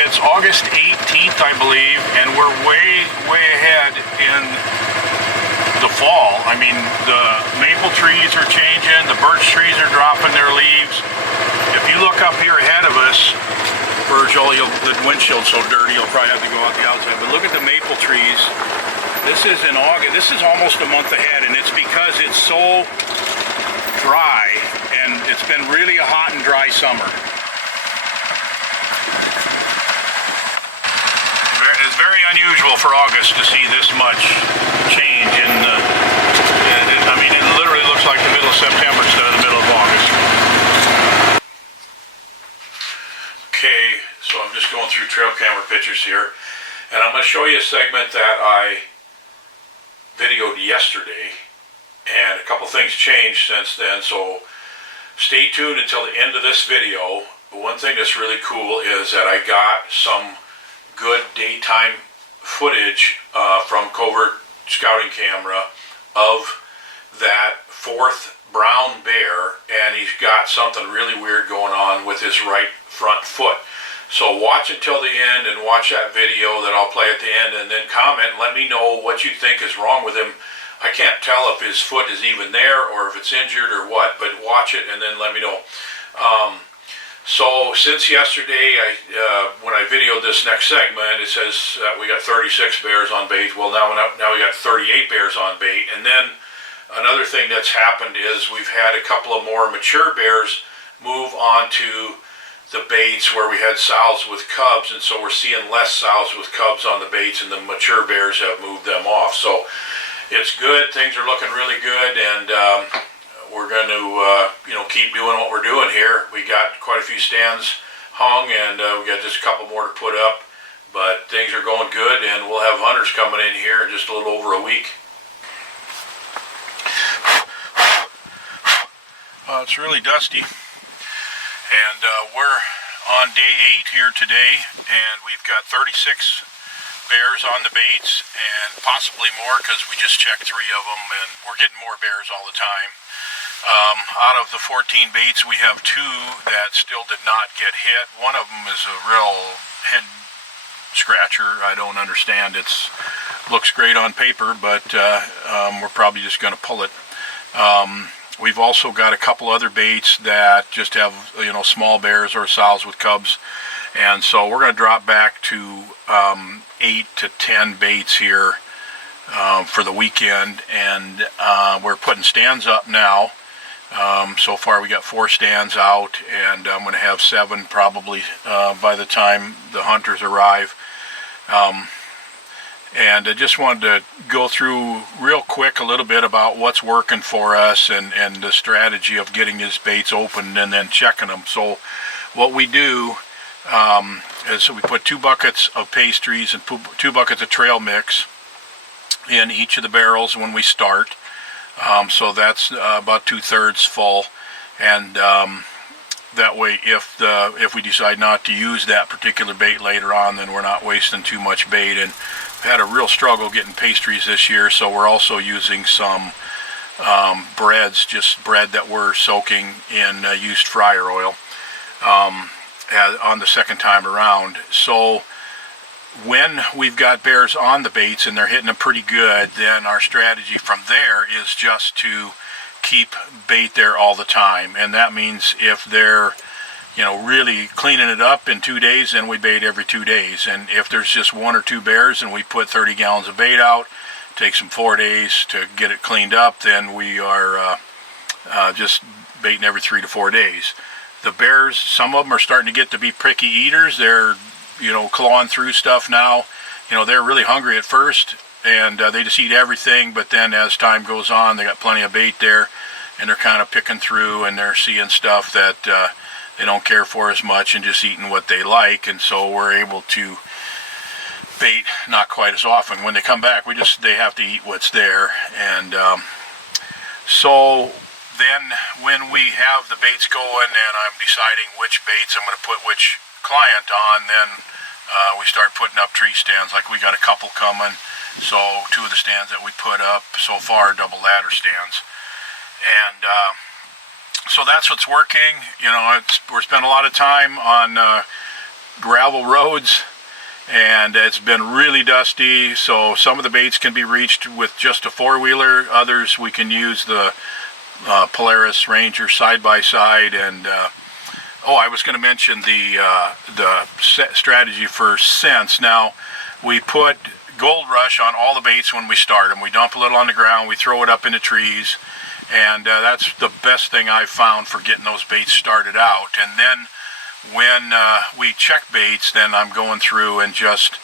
It's August 18th, I believe, and we're way ahead in the fall. I mean, the maple trees are changing, the birch trees are dropping their leaves. If you look up here ahead of us, Virgil, the windshield's so dirty you'll probably have to go out the outside, but look at the maple trees. This is in August. This is almost a month ahead, and it's because it's so dry, and it's been really a hot and dry summer. It's very unusual for August to see this much change in the, I mean, it literally looks like the middle of September instead of the middle of August. Okay, so I'm just going through trail camera pictures here, and I'm going to show you a segment that I videoed yesterday, and a couple things changed since then, so stay tuned until the end of this video. One thing that's really cool is that I got some good daytime footage from Covert Scouting Camera of that fourth brown bear, and he's got something really weird going on with his right front foot. So watch until the end and watch that video that I'll play at the end, and then comment and let me know what you think is wrong with him. I can't tell if his foot is even there or if it's injured or what, but watch it and then let me know. So since yesterday, when I videoed this next segment, it says that we got 36 bears on bait. Well, now we got 38 bears on bait. And then another thing that's happened is we've had a couple of more mature bears move on to the baits where we had sows with cubs, and so we're seeing less sows with cubs on the baits, and the mature bears have moved them off. So it's good. Things are looking really good, and we're going to keep doing what we're doing here. We got quite a few stands hung, and we got just a couple more to put up, but things are going good, and we'll have hunters coming in here in just a little over a week. It's really dusty, and we're on day 8 here today, and we've got 36 bears on the baits, and possibly more because we just checked 3 of them, and we're getting more bears all the time. Out of the 14 baits, we have 2 that still did not get hit. One of them is a real head scratcher. I don't understand. It looks great on paper, but we're probably just going to pull it. We've also got a couple other baits that just have, small bears or sows with cubs, and so we're going to drop back to 8 to 10 baits here for the weekend, and we're putting stands up now. So far we got 4 stands out, and I'm going to have 7 probably by the time the hunters arrive. And I just wanted to go through real quick a little bit about what's working for us and the strategy of getting these baits open and then checking them. So what we do is we put 2 buckets of pastries and 2 buckets of trail mix in each of the barrels when we start. So that's about 2/3 full, and that way if we decide not to use that particular bait later on, then we're not wasting too much bait. And we've had a real struggle getting pastries this year, so we're also using some breads, just bread that we're soaking in used fryer oil on the second time around. So when we've got bears on the baits and they're hitting them pretty good, then our strategy from there is just to keep bait there all the time. And that means if they're really cleaning it up in 2 days, then we bait every 2 days. And if there's just 1 or 2 bears and we put 30 gallons of bait out, it takes them 4 days to get it cleaned up, then we are just baiting every 3 to 4 days. The bears, some of them are starting to get to be picky eaters. They're clawing through stuff now. They're really hungry at first, and they just eat everything, but then as time goes on, they got plenty of bait there, and they're kind of picking through, and they're seeing stuff that they don't care for as much and just eating what they like, and so we're able to bait not quite as often. When they come back, they have to eat what's there. And so then when we have the baits going and I'm deciding which baits I'm going to put which client on, then we start putting up tree stands. Like we got a couple coming, so 2 of the stands that we put up so far are double ladder stands. And so that's what's working. We're spending a lot of time on gravel roads, and it's been really dusty, so some of the baits can be reached with just a four-wheeler. Others we can use the Polaris Ranger side-by-side. And oh, I was going to mention the strategy for scents. Now, we put Gold Rush on all the baits when we start them. We dump a little on the ground, we throw it up into trees, and that's the best thing I've found for getting those baits started out. And then when we check baits, then I'm going through and just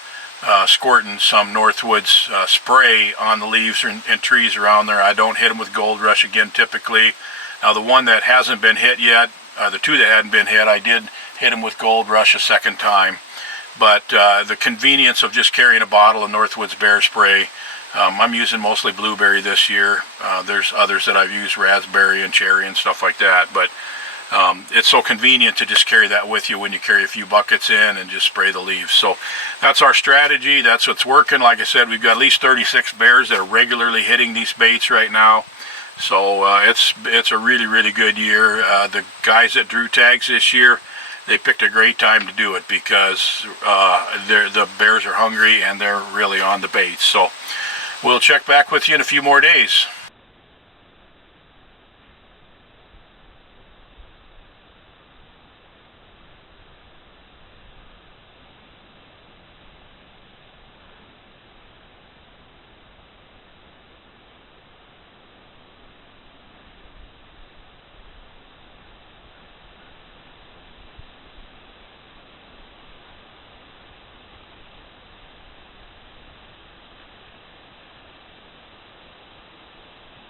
squirting some Northwoods spray on the leaves and trees around there. I don't hit them with Gold Rush again typically. Now the one that hasn't been hit yet, the two that hadn't been hit, I did hit them with Gold Rush a second time. But the convenience of just carrying a bottle of Northwoods Bear Spray, I'm using mostly blueberry this year. There's others that I've used, raspberry and cherry and stuff like that. But it's so convenient to just carry that with you when you carry a few buckets in and just spray the leaves. So that's our strategy. That's what's working. Like I said, we've got at least 36 bears that are regularly hitting these baits right now. So it's a really, really good year. The guys that drew tags this year, they picked a great time to do it because the bears are hungry and they're really on the baits. So we'll check back with you in a few more days.